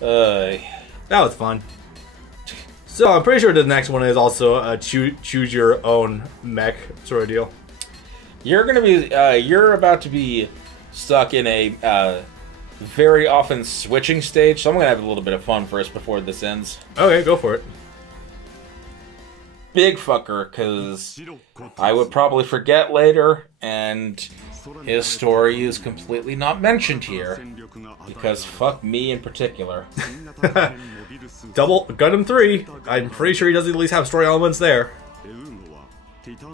That was fun. So I'm pretty sure the next one is also a choose your own mech sort of deal. You're gonna be you're about to be stuck in a very often switching stage, so I'm gonna have a little bit of fun first before this ends. Okay, go for it. Big fucker, because I would probably forget later, and his story is completely not mentioned here. Because fuck me in particular. Double Gundam 3. I'm pretty sure he does at least have story elements there.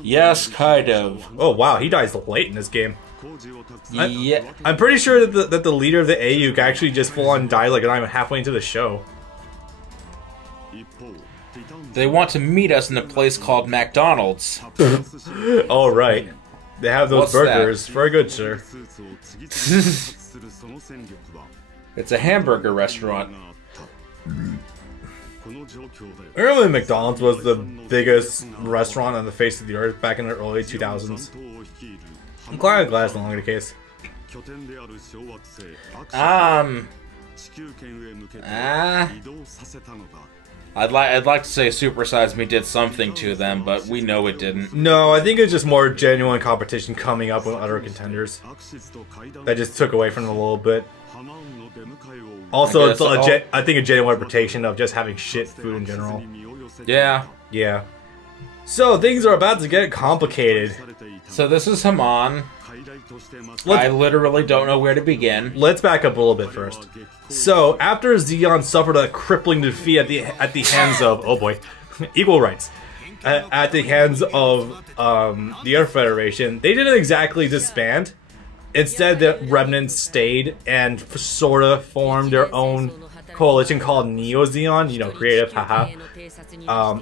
Yes, kind of. Oh wow, he dies late in this game. Yeah. I'm pretty sure that the leader of the AUG actually just full on died like not even halfway into the show. They want to meet us in a place called McDonald's. All right, they have those What's burgers. that? Very good, sir. It's a hamburger restaurant. Early McDonald's was the biggest restaurant on the face of the earth back in the early 2000s. I'm glad it's no longer the case. I'd like to say Super Size Me did something to them, but we know it didn't. No, I think it's just more genuine competition coming up with other contenders. That just took away from them a little bit. Also, I think a genuine reputation of just having shit food in general. Yeah. Yeah. So, things are about to get complicated. So this is Haman. I literally don't know where to begin. Let's back up a little bit first. So, after Zeon suffered a crippling defeat at the hands of, oh boy, equal rights, at the hands of the Earth Federation, they didn't exactly disband. Instead, the remnants stayed and sort of formed their own coalition called Neo Zeon. You know, creative, haha.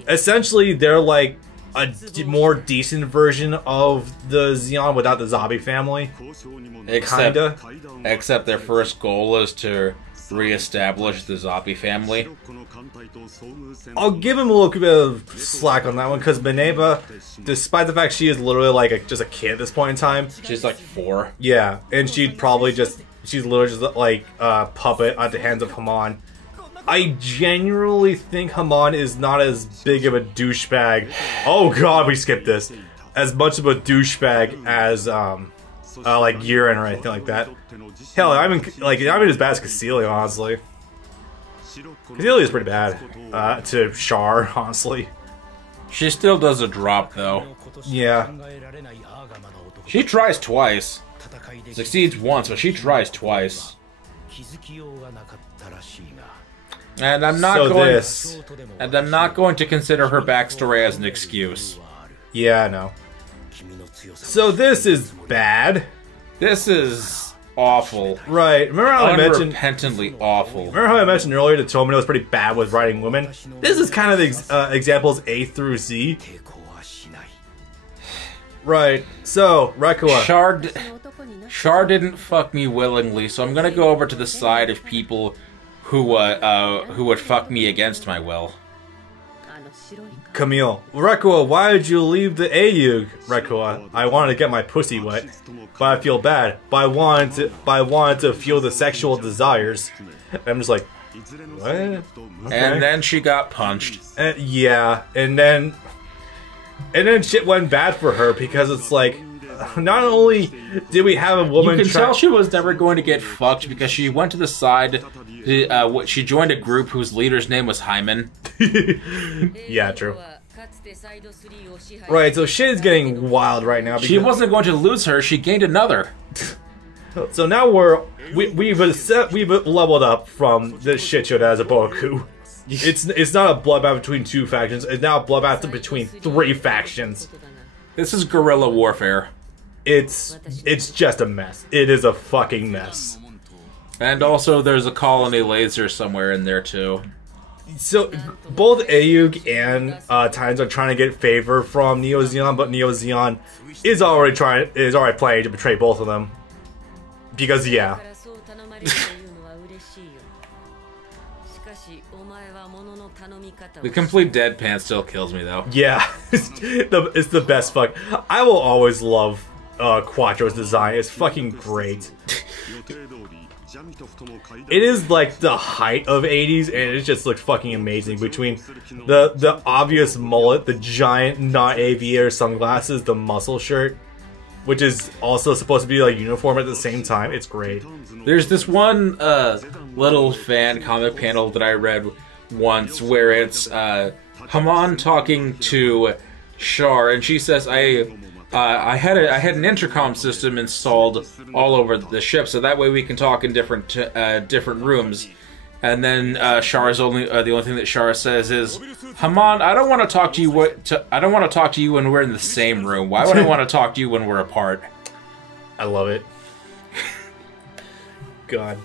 Essentially, they're like a more decent version of the Zeon without the zombie family. Except their first goal is to re-establish the zombie family. I'll give him a little bit of slack on that one, because Beneba, despite the fact she is literally like just a kid at this point in time. She's like 4. Yeah, and she's literally just like a puppet at the hands of Haman. I genuinely think Haman is not as big of a douchebag. Oh god, we skipped this. As much of a douchebag as like Yuren or anything like that. Hell, I'm as bad as Kamille, honestly. Kamille is pretty bad to Char, honestly. She still does a drop though. Yeah. She tries twice. Succeeds once, but she tries twice. And I'm not going to consider her backstory as an excuse. Yeah, I know. So this is bad. This is awful. Right. Remember how I mentioned unrepentantly awful. Remember how I mentioned earlier that Tomino was pretty bad with writing women? This is kind of the examples A through Z. Right. So, Rekua. Char didn't fuck me willingly, so I'm gonna go over to the side of people who would fuck me against my will. Kamille. Rekua, why did you leave the AUG? Rekua, I wanted to get my pussy wet, but I feel bad. But I wanted to feel the sexual desires. And I'm just like, what? Okay. And then she got punched. Yeah, and then shit went bad for her, because it's like, not only did we have a woman, you can tell she was never going to get fucked because she went to the side. She joined a group whose leader's name was Haman. Yeah, true. Right, so shit is getting wild right now. She wasn't going to lose her. She gained another. So now we've leveled up from this shit show that is a Boku. It's not a bloodbath between 2 factions. It's now a bloodbath between 3 factions. This is guerrilla warfare. It's just a mess. It is a fucking mess. And also, there's a colony laser somewhere in there too. So both Ayug and Titans are trying to get favor from Neo Zeon, but Neo Zeon is already planning to betray both of them. Because yeah. The complete deadpan still kills me though. Yeah, it's the best fuck. I will always love Quattro's design. It's fucking great. It is like the height of 80s, and it just looks fucking amazing. Between the obvious mullet, the giant not aviator sunglasses, the muscle shirt, which is also supposed to be like uniform at the same time. It's great. There's this one little fan comic panel that I read once where it's Haman talking to Char, and she says, I had an intercom system installed all over the ship, so that way we can talk in different rooms. And then Char's the only thing that Char says is, Haman, I don't want to talk to you. I don't want to talk to you when we're in the same room. Why would I want to talk to you when we're apart? I love it. God.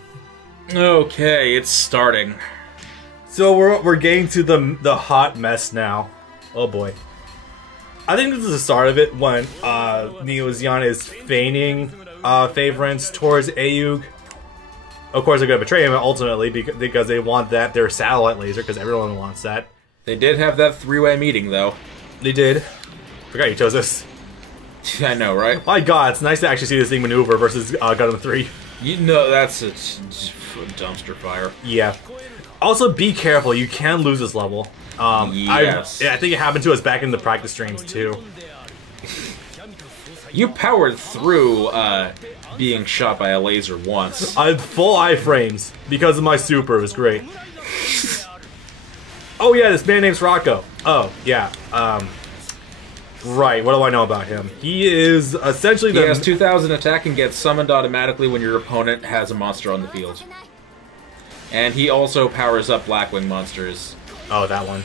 Okay, it's starting. So we're getting to the hot mess now. Oh boy. I think this is the start of it when Neo Zeon is feigning favorance towards Ayug. Of course, they're going to betray him ultimately because they want their satellite laser, because everyone wants that. They did have that three-way meeting, though. They did. Forgot you chose this. I know, right? My god, it's nice to actually see this thing maneuver versus Gundam 3. You know, that's a dumpster fire. Yeah. Also, be careful. You can lose this level. Yes. I think it happened to us back in the practice streams, too. You powered through being shot by a laser once. I had full iframes because of my super. It was great. Oh yeah, this man name's Rocco. Oh, yeah. Right, what do I know about him? He is essentially He has 2,000 attack and gets summoned automatically when your opponent has a monster on the field. And he also powers up Blackwing monsters. Oh, that one.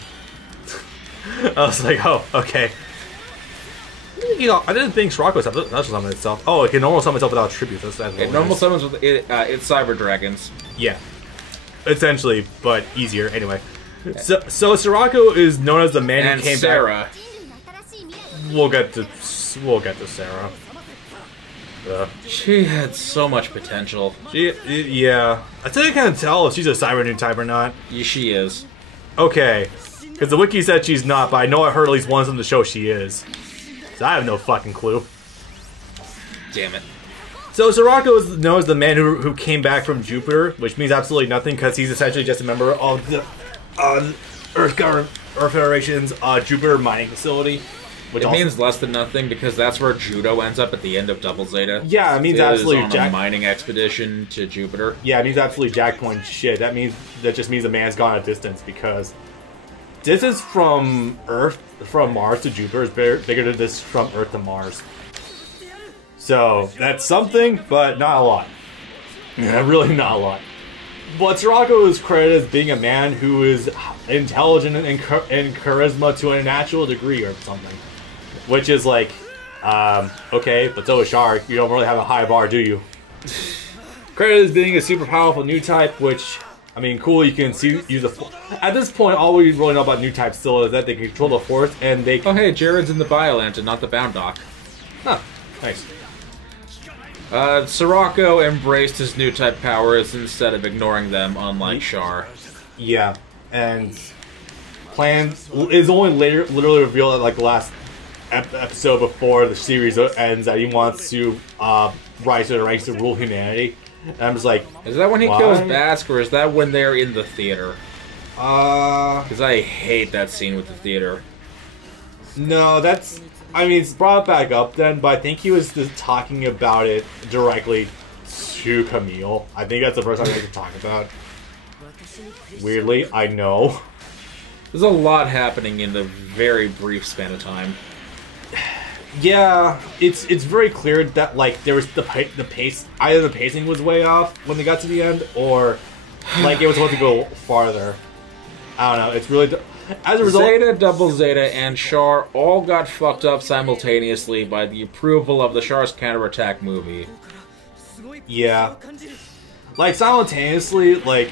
I was like, oh, okay. You know, I didn't think Scirocco was summon itself. Oh, it can normal summon itself without tribute. It normal summons with it's Cyber Dragons. Yeah. Essentially, but easier. Anyway. So Scirocco is known as the man and who came Sarah. back. We'll get to Sarah. She had so much potential. Yeah. I think I can't tell if she's a Cyber Newtype or not. Yeah, she is. Okay. Because the wiki said she's not, but I know I heard at least once on the show she is. So I have no fucking clue. Damn it. So Scirocco is known as the man who came back from Jupiter, which means absolutely nothing because he's essentially just a member of the Earth Federation's Jupiter mining facility. Which it means less than nothing because that's where Judo ends up at the end of Double Zeta. Yeah, it means absolutely on a mining expedition to Jupiter. Yeah, it means absolutely jackpoint shit. That just means the man's gone a distance because distance from Mars to Jupiter is bigger than this from Earth to Mars. So that's something, but not a lot. Yeah, really not a lot. But Scirocco is credited as being a man who is intelligent and charisma to a natural degree or something. Which is like, okay, but so is Char. You don't really have a high bar, do you? Credited as being a super powerful new type, which, I mean, cool, you can use a... At this point, all we really know about new types still is that they can control the Force, and they... Oh hey, Jared's in the Biolant and not the Bound Dock. Huh, nice. Scirocco embraced his new type powers instead of ignoring them, unlike Char. Yeah, and plan is only literally revealed at like the last episode before the series ends that he wants to rise to the ranks to rule humanity. And I'm just like, is that when he kills Bask, or is that when they're in the theater? Because I hate that scene with the theater. No, that's... I mean, it's brought back up then, but I think he was just talking about it directly to Kamille. I think that's the first time they could talk about. Weirdly, I know. There's a lot happening in the very brief span of time. Yeah, it's very clear that like there was the pace. Either the pacing was way off when they got to the end, or like it was supposed to go farther. I don't know. It's really as a result. Zeta, Double Zeta, and Char all got fucked up simultaneously by the approval of the Char's counterattack movie. Yeah, like simultaneously, like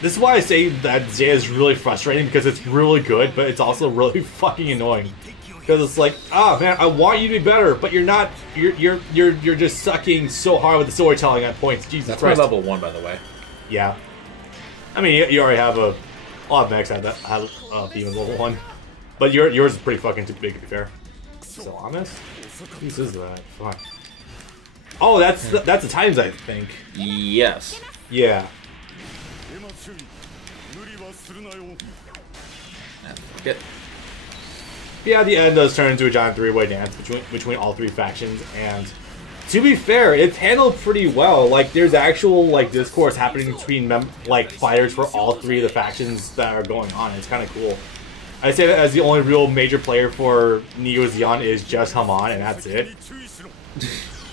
This is why I say that Zeta is really frustrating because it's really good, but it's also really fucking annoying. Because it's like, ah, man, I want you to be better, but you're not. You're just sucking so hard with the storytelling at points. Jesus Christ. That's my level 1, by the way. Yeah. I mean, you already have a lot of mechs have even level 1, but yours is pretty fucking too big to be fair. So honest. Whose is that? Fuck. Oh, that's the Titans, I think. Yes. Yeah. Get. Yeah, the end does turn into a giant three-way dance between all three factions, and to be fair, it's handled pretty well. Like, there's actual like discourse happening between like fighters for all three of the factions that are going on. It's kind of cool. I say that as the only real major player for Neo Zeon is just Haman, and that's it.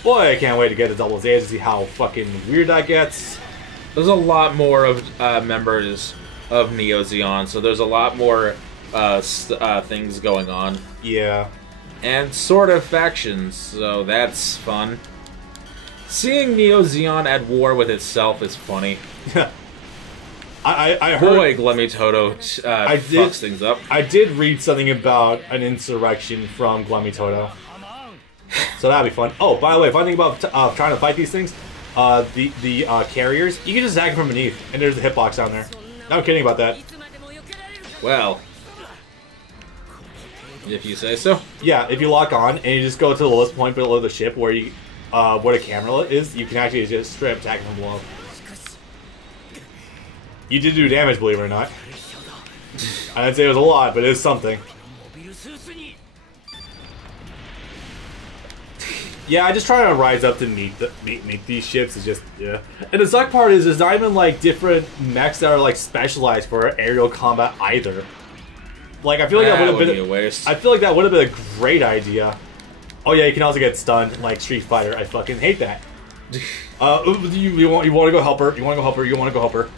Boy, I can't wait to get the double Z's to see how fucking weird that gets. There's a lot more of members of Neo Zeon, so there's a lot more things going on. Yeah. And sort of factions, so that's fun. Seeing Neo Zeon at war with itself is funny. I heard... Boy, Glemmy Toto fucks things up. I did read something about an insurrection from Glemmy Toto. So that'd be fun. Oh, by the way, fun thing about trying to fight these things, the carriers, you can just attack them from beneath, and there's a hitbox down there. No kidding about that. Well, if you say so. Yeah, if you lock on and you just go to the lowest point below the ship where you, where the camera is, you can actually just straight up attack from below. You did do damage, believe it or not. I didn't say it was a lot, but it is something. Yeah, I just try to rise up to meet these ships. It's just, yeah. And the suck part is there's not even like different mechs that are like specialized for aerial combat either. Like I feel like that would have been a waste. I feel like that would have been a great idea. Oh yeah, you can also get stunned like Street Fighter. I fucking hate that. You want to go help her? You want to go help her? You want to go help her?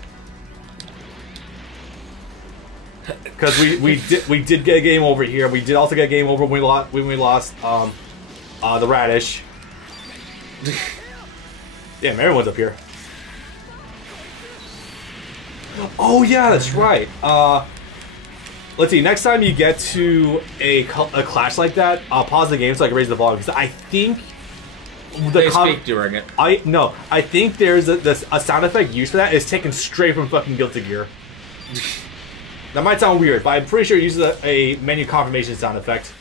Because we did get a game over here. We did also get a game over when we lost the Radish. Damn, everyone's up here. Oh yeah, that's right. Let's see. Next time you get to a clash like that, pause the game so I can raise the volume because I think they speak during it. I think there's a sound effect used for that is taken straight from fucking Guilty Gear. That might sound weird, but I'm pretty sure it uses a menu confirmation sound effect.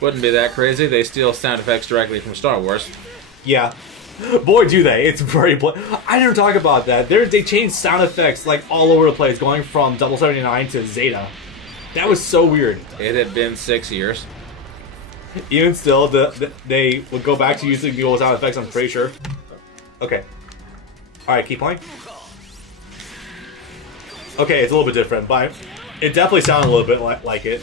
Wouldn't be that crazy. They steal sound effects directly from Star Wars. Yeah. Boy, do they. It's very... I never talk about that. They changed sound effects like all over the place, going from 79 to Zeta. That was so weird. It had been 6 years. Even still, they would go back to using the old sound effects, I'm pretty sure. Okay. Alright, keep playing. Okay, it's a little bit different, but it definitely sounded a little bit like it.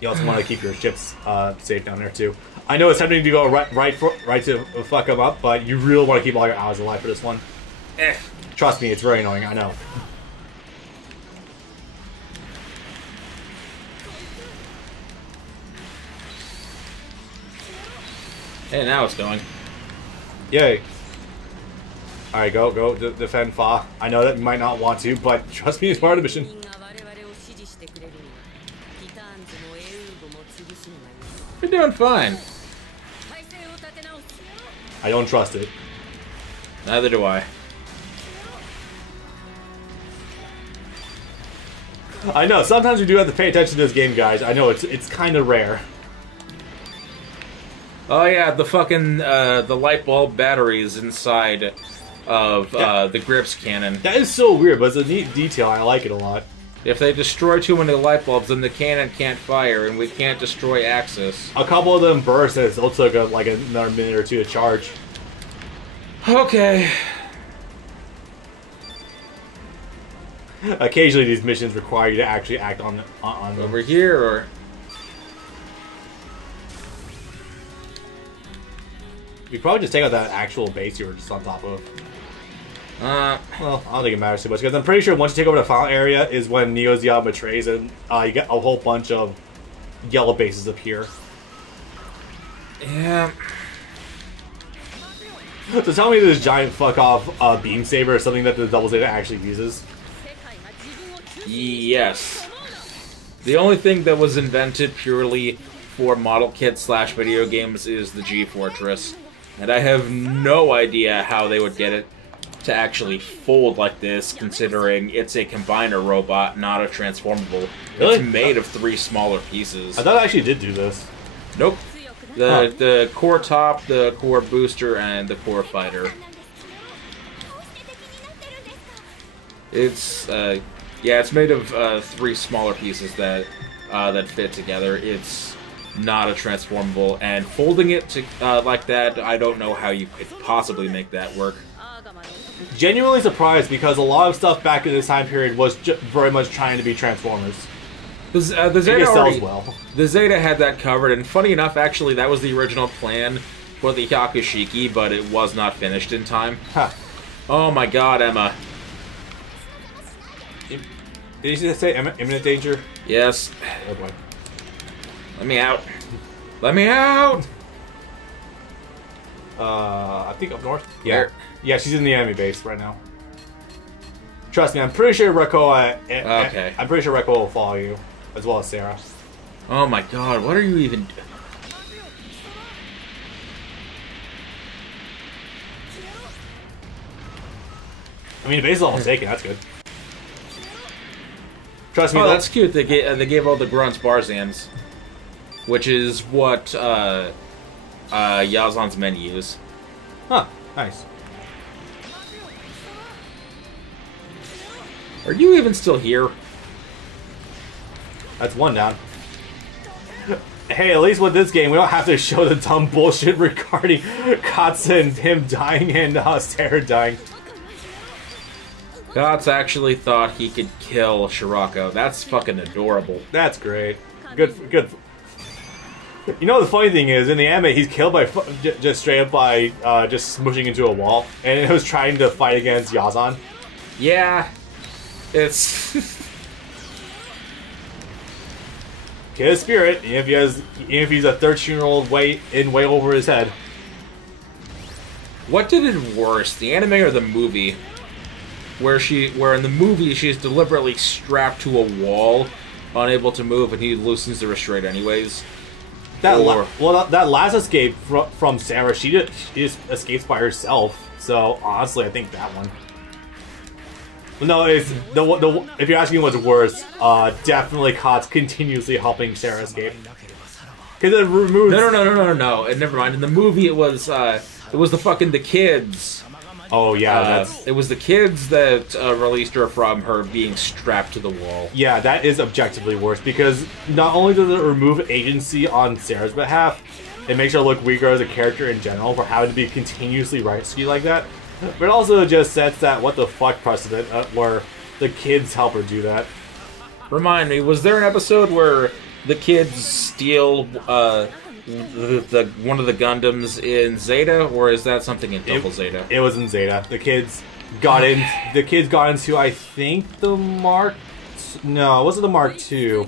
You also want to keep your ships safe down there too. I know it's tempting to go right to fuck them up, but you really want to keep all your allies alive for this one. Trust me, it's very annoying. I know. Hey, now it's going. Yay. Alright, go defend Fa. I know that you might not want to, but trust me, it's part of the mission. You're doing fine. I don't trust it. Neither do I. I know, sometimes we do have to pay attention to this game, guys. I know, it's kind of rare. Oh yeah, the fucking, the light bulb batteries inside of the Grips cannon. That is so weird, but it's a neat detail. I like it a lot. If they destroy too many light bulbs, then the cannon can't fire, and we can't destroy Axis. A couple of them burst, and it still took like another minute or two to charge. Okay. Occasionally, these missions require you to actually act on them. Over here, or... We probably just take out that actual base you were just on top of. Well, I don't think it matters too much, because I'm pretty sure once you take over the final area is when Neo Zeon betrays, and you get a whole bunch of yellow bases up here. Yeah. So tell me this giant fuck-off beam saber is something that the Double Zeta actually uses? Yes. The only thing that was invented purely for model kit / video games is the G-Fortress. And I have no idea how they would get it to actually fold like this, considering it's a combiner robot, not a transformable. Really? It's made of 3 smaller pieces. I thought I actually did do this. Nope. The core top, the core booster, and the core fighter. It's yeah, it's made of 3 smaller pieces that that fit together. It's not a transformable, and folding it to like that, I don't know how you could possibly make that work. Genuinely surprised because a lot of stuff back in this time period was very much trying to be Transformers. The Zeta sells well. The Zeta had that covered, and funny enough, actually, that was the original plan for the Hyakushiki, but it was not finished in time. Huh. Oh my god, Emma. Did you just say imminent danger? Yes. Oh boy. Let me out. Let me out! I think up north. Yeah. Where? Yeah, she's in the enemy base right now. Trust me, I'm pretty sure Rekko. Okay. I'm pretty sure Rekko will follow you, as well as Sarah. Oh my god, what are you even? I mean, the base is almost taken. That's good. Trust me. Oh, that's cute. They gave all the grunts Barzans, which is what Yazan's men use. Huh. Nice. Are you even still here? That's 1 down. Hey, at least with this game, we don't have to show the dumb bullshit regarding Katsu and him dying and Sarah dying. Katz actually thought he could kill Shirako. That's fucking adorable. That's great. Good. You know, the funny thing is, in the anime, he's killed by just straight up by just smushing into a wall, and it was trying to fight against Yazan. Yeah, it's Kid spirit, even if he's a 13-year-old way over his head. What did it worse, the anime or the movie? Where in the movie she's deliberately strapped to a wall, unable to move, and he loosens the restraint anyways. That last escape from Sarah, she just escapes by herself. So honestly, I think that one. No, it's if you're asking what's worse, definitely Kot's continuously helping Sarah escape. Because it removes. No. And never mind. In the movie, it was the kids. Oh yeah, it was the kids that released her from her being strapped to the wall. Yeah, that is objectively worse because not only does it remove agency on Sarah's behalf, it makes her look weaker as a character in general for having to be continuously risky like that, but it also just sets that what the fuck precedent where the kids help her do that. Remind me, was there an episode where the kids steal one of the Gundams in Zeta, or is that something in Double Zeta? It was in Zeta. The kids got in. The kids got into, I think, the Mark. No, it wasn't the Mark II.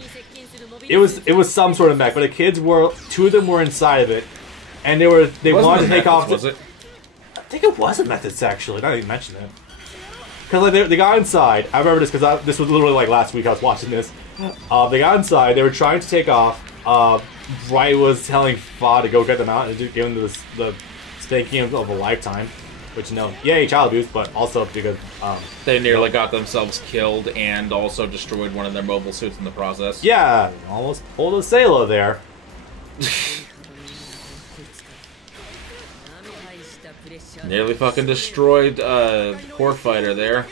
It was some sort of mech, but the kids were 2 of them were inside of it, and they wanted to take off. Was it? I think it was a Methods actually. Now that you mention it, because like they got inside. I remember this because this was literally like last week. I was watching this. They got inside. They were trying to take off. Wright was telling Fa to go get them out and give him the spanking of a lifetime, which yay, child abuse, but also because they nearly got themselves killed and also destroyed one of their mobile suits in the process. Yeah, almost pulled a Sailor there. Nearly fucking destroyed Core Fighter there.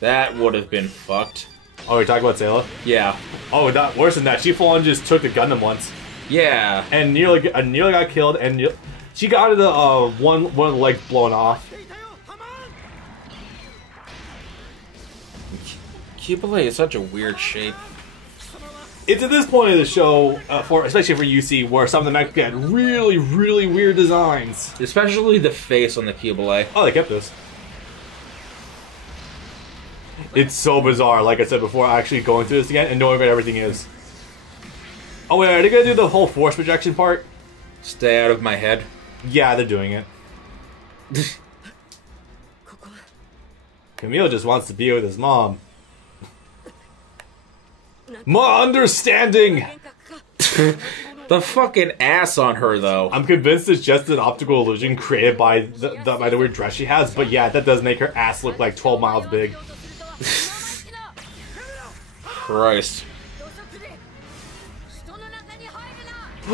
That would have been fucked. Oh, you're talking about Sailor? Yeah. Oh, worse than that. She full on just took the Gundam once. Yeah. And nearly got killed, and she got the one of the legs blown off. Kamille is such a weird shape. It's at this point of the show, especially for UC, where some of the mechs get really, really weird designs. Especially the face on the Kamille. Oh, they kept this. It's so bizarre, like I said before, actually going through this again and knowing what everything is. Oh wait, are they gonna do the whole force projection part? Stay out of my head. Yeah, they're doing it. Kamille just wants to be with his mom. My understanding! The fucking ass on her, though. I'm convinced it's just an optical illusion created by the weird dress she has, but yeah, that does make her ass look like 12 miles big. Christ.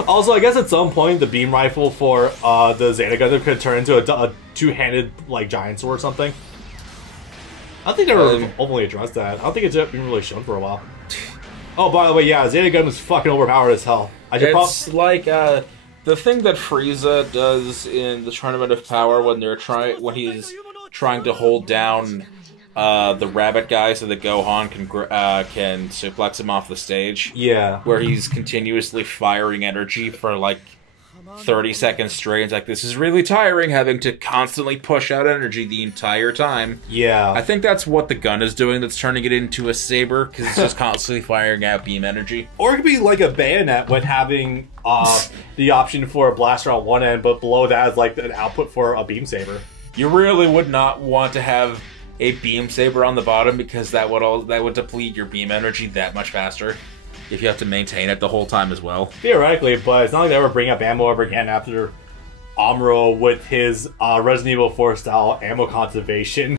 Also, I guess at some point the beam rifle for the Zeta Gundam could turn into a two-handed like giant sword or something. I don't think they ever openly addressed that. I don't think it's been really shown for a while. Oh, by the way, yeah, Zeta Gundam is fucking overpowered as hell. It's like the thing that Frieza does in the Tournament of Power when he's trying to hold down the rabbit guy so that Gohan can suplex him off the stage. Yeah, where he's continuously firing energy for like 30 seconds straight. It's like, this is really tiring, having to constantly push out energy the entire time. Yeah. I think that's what the gun is doing that's turning it into a saber, because it's just constantly firing out beam energy. Or it could be like a bayonet with having the option for a blaster on one end, but below that is like an output for a beam saber. You really would not want to have a beam saber on the bottom, because that would deplete your beam energy that much faster. If you have to maintain it the whole time as well. Theoretically, but it's not like they ever bring up ammo ever again after Amuro with his Resident Evil 4 style ammo conservation.